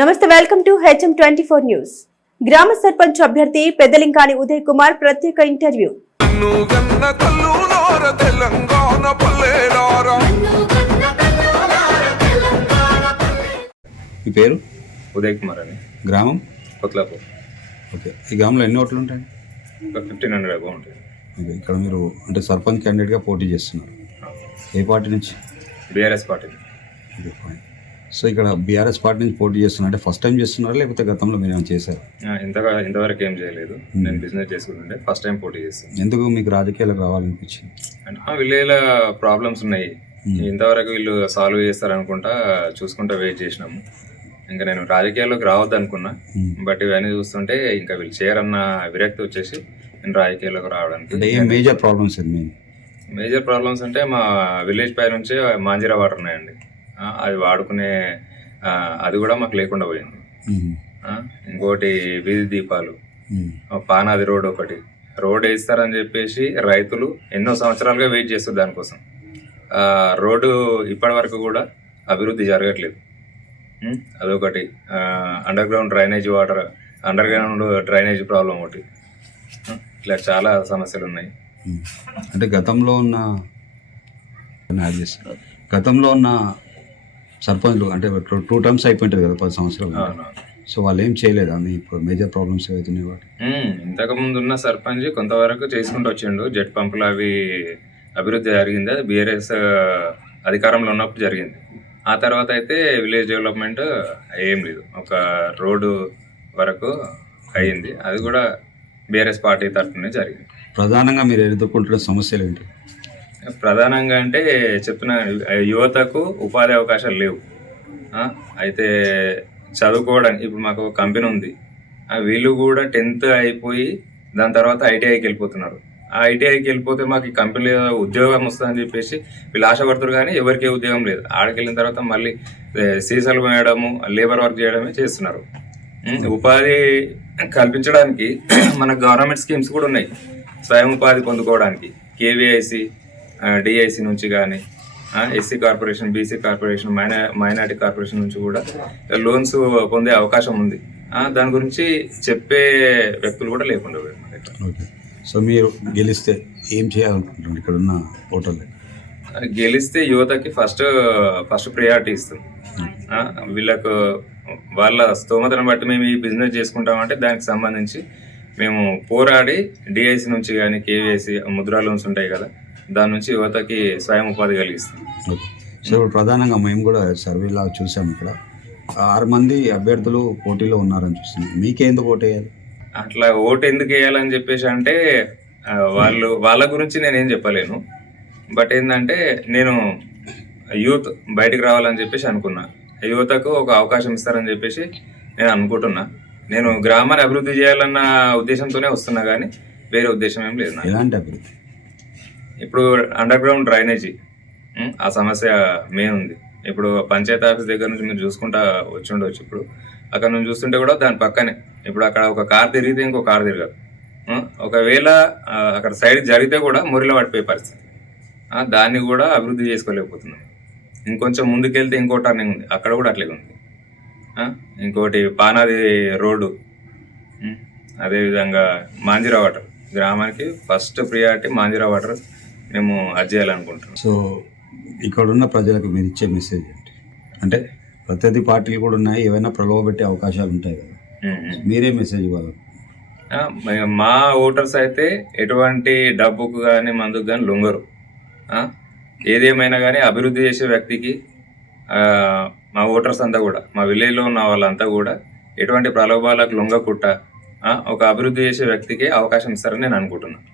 నమస్తే, welcome to HM24 news. గ్రామ సర్పంచ్ అభ్యర్థి పెద్దలింకాని ఉదయ్ కుమార్ ప్రత్యేక ఇంటర్వ్యూ. మీ పేరు? ఉదయ్ కుమార్ అని. గ్రామం? కొత్లాపూర్. ఓకే. ఈ గ్రామంలో ఎన్ని ఓట్లు ఉంటాయి? 1500 అబౌవ్ ఉంటాయి. ఓకే. ఇక్కడ మీరు అంటే సర్పంచ్ క్యాండిడేట్గా పోటీ చేస్తున్నారు. ఏ పార్టీ నుంచి? BRS party. Okay, fine. So ఇక్కడ బీఆర్ఎస్ పార్టీ నుంచి పోటీ చేస్తున్నారు అంటే ఫస్ట్ టైం చేస్తున్నారా లేకపోతే గతంలో మీరు ఏమైనా చేశారు? ఇంతవరకు ఏం చేయలేదు. నేను బిజినెస్ చేసుకుంటుంటే ఫస్ట్ టైం పోటీ చేస్తాను. ఎందుకు మీకు రాజకీయాలకు రావాలనిపించింది? అంటే విలేజ్లో ప్రాబ్లమ్స్ ఉన్నాయి, ఇంతవరకు వీళ్ళు సాల్వ్ చేస్తారనుకుంటా చూసుకుంటా వెయిట్ చేసినాము. ఇంకా నేను రాజకీయాల్లోకి రావద్దు అనుకున్నా, బట్ ఇవన్నీ చూస్తుంటే ఇంకా వీళ్ళు చేయరన్న విరక్తి వచ్చేసి నేను రాజకీయాల్లోకి రావడానికి. అంటే ఏం మేజర్ ప్రాబ్లమ్స్? మేజర్ ప్రాబ్లమ్స్ అంటే మా విలేజ్ పై నుంచి మాంజీరా వాటర్ ఉన్నాయండి, అది వాడుకునే అది కూడా మాకు లేకుండా పోయింది. ఇంకోటి వీధి దీపాలు, పానాది రోడ్ ఒకటి. రోడ్ వేస్తారని చెప్పేసి రైతులు ఎన్నో సంవత్సరాలుగా వెయిట్ చేస్తారు దానికోసం. రోడ్డు ఇప్పటి వరకు కూడా అభివృద్ధి జరగట్లేదు. అదొకటి. అండర్ గ్రౌండ్ డ్రైనేజ్ ప్రాబ్లం ఒకటి. ఇట్లా చాలా సమస్యలు ఉన్నాయి. అంటే గతంలో ఉన్న సర్పంచ్లు అంటే 2 టర్మ్స్ అయిపోయింటుంది కదా, 10 సంవత్సరాలు. సో వాళ్ళు ఏం చేయలేదా మీ ఇప్పుడు మేజర్ ప్రాబ్లమ్స్ ఏవైతున్నాయి వాటి? ఇంతకు ముందు ఉన్న సర్పంచ్ కొంతవరకు చేసుకుంటూ వచ్చిండు. జెట్ పంపులు అవి అభివృద్ధి జరిగింది, అది బీఆర్ఎస్ అధికారంలో ఉన్నప్పుడు జరిగింది. ఆ తర్వాత అయితే విలేజ్ డెవలప్మెంట్ ఏం లేదు. ఒక రోడ్డు వరకు అయ్యింది, అది కూడా బీఆర్ఎస్ పార్టీ తరఫునే జరిగింది. ప్రధానంగా మీరు ఎదుర్కొంటున్న సమస్యలు ఏంటి? ప్రధానంగా అంటే చెప్తున్నా, యువతకు ఉపాధి అవకాశాలు లేవు. అయితే చదువుకోవడానికి ఇప్పుడు మాకు ఒక కంపెనీ ఉంది, వీళ్ళు కూడా 10th అయిపోయి దాని తర్వాత ఐటీఐకి వెళ్ళిపోతున్నారు. ఆ ఐటీఐకి వెళ్ళిపోతే మాకు ఈ కంపెనీలో ఉద్యోగం వస్తుందని చెప్పేసి వీళ్ళు ఆశపడుతున్నారు, కానీ ఎవరికి ఉద్యోగం లేదు. ఆడికి వెళ్ళిన తర్వాత మళ్ళీ సీసాలు వేయడము, లేబర్ వర్క్ చేయడమే చేస్తున్నారు. ఉపాధి కల్పించడానికి మన గవర్నమెంట్ స్కీమ్స్ కూడా ఉన్నాయి స్వయం ఉపాధి పొందుకోవడానికి. కేవీఐసి, డిఐసి నుంచి కానీ, SC corporation, BC corporation, minority corporation నుంచి కూడా లోన్స్ పొందే అవకాశం ఉంది. దాని గురించి చెప్పే వ్యక్తులు కూడా లేకుండా పోయారు. సో మీరు గెలిస్తే ఏం చేయాలనుకుంటున్నారు ఇక్కడ ఉన్న ఓటర్లు? గెలిస్తే యువతకి ఫస్ట్ ప్రియారిటీ ఇస్తాం. వీళ్ళకు వాళ్ళ స్తోమతను బట్టి మేము ఈ బిజినెస్ చేసుకుంటామంటే దానికి సంబంధించి మేము పోరాడి డిఐసి నుంచి కానీ, కేవీఐసి, ముద్రా లోన్స్ ఉంటాయి కదా, దాని నుంచి యువతకి స్వయం ఉపాధి కలిగిస్తాం. సో ప్రధానంగా మేము కూడా సర్వేలా చూసాము, ఇక్కడ 6 మంది అభ్యర్థులు పోటీలో ఉన్నారని చూస్తున్నాం. మీకెందుకు ఓటు వేయాలి? అట్లా ఓటు ఎందుకు వేయాలని చెప్పేసి అంటే వాళ్ళ గురించి నేనేం చెప్పలేను, బట్ ఏంటంటే నేను యూత్ బయటికి రావాలని చెప్పేసి అనుకున్నా. యువతకు ఒక అవకాశం ఇస్తారని చెప్పేసి నేను అనుకుంటున్నా. నేను గ్రామాన్ని అభివృద్ధి చేయాలన్న ఉద్దేశంతోనే వస్తున్నా, కానీ వేరే ఉద్దేశం ఏం లేదు. ఎలాంటి అభివృద్ధి? ఇప్పుడు అండర్ గ్రౌండ్ డ్రైనేజీ ఆ సమస్య మెయిన్ ఉంది. ఇప్పుడు పంచాయతీ ఆఫీస్ దగ్గర నుంచి మీరు చూసుకుంటా వచ్చి ఉండవచ్చు. ఇప్పుడు అక్కడ నుంచి చూస్తుంటే కూడా దాని పక్కనే ఇప్పుడు అక్కడ ఒక కార్ తిరిగితే ఇంకో కార్ తిరగదు. ఒకవేళ అక్కడ సైడ్ జరిగితే కూడా మురిలో పడిపోయే పరిస్థితి. దాన్ని కూడా అభివృద్ధి చేసుకోలేకపోతున్నాం. ఇంకొంచెం ముందుకెళ్తే ఇంకో టర్నింగ్ ఉంది, అక్కడ కూడా అట్లే ఉంది. ఇంకోటి పానాది రోడ్డు, అదేవిధంగా మాంజీరా వాటర్. గ్రామానికి ఫస్ట్ ప్రియారిటీ మాంజీరా వాటర్ మేము అది చేయాలనుకుంటున్నాం. సో ఇక్కడ ఉన్న ప్రజలకు మీరు ఇచ్చే మెసేజ్ ఏంటి? అంటే ప్రత్యర్థి పార్టీలు కూడా ఉన్నాయి, ఏవైనా ప్రలోభపెట్టే అవకాశాలు ఉంటాయి కదా, మీరే మెసేజ్ ఇవ్వాలి? మా ఓటర్స్ అయితే ఎటువంటి డబ్బుకు కానీ మందుకు కానీ లొంగరు. ఏదేమైనా కానీ అభివృద్ధి చేసే వ్యక్తికి మా ఓటర్స్ అంతా కూడా, మా విలేజ్లో ఉన్న వాళ్ళంతా కూడా ఎటువంటి ప్రలోభాలకు లొంగకుట్ట ఒక అభివృద్ధి చేసే వ్యక్తికి అవకాశం ఇస్తారని నేను అనుకుంటున్నాను.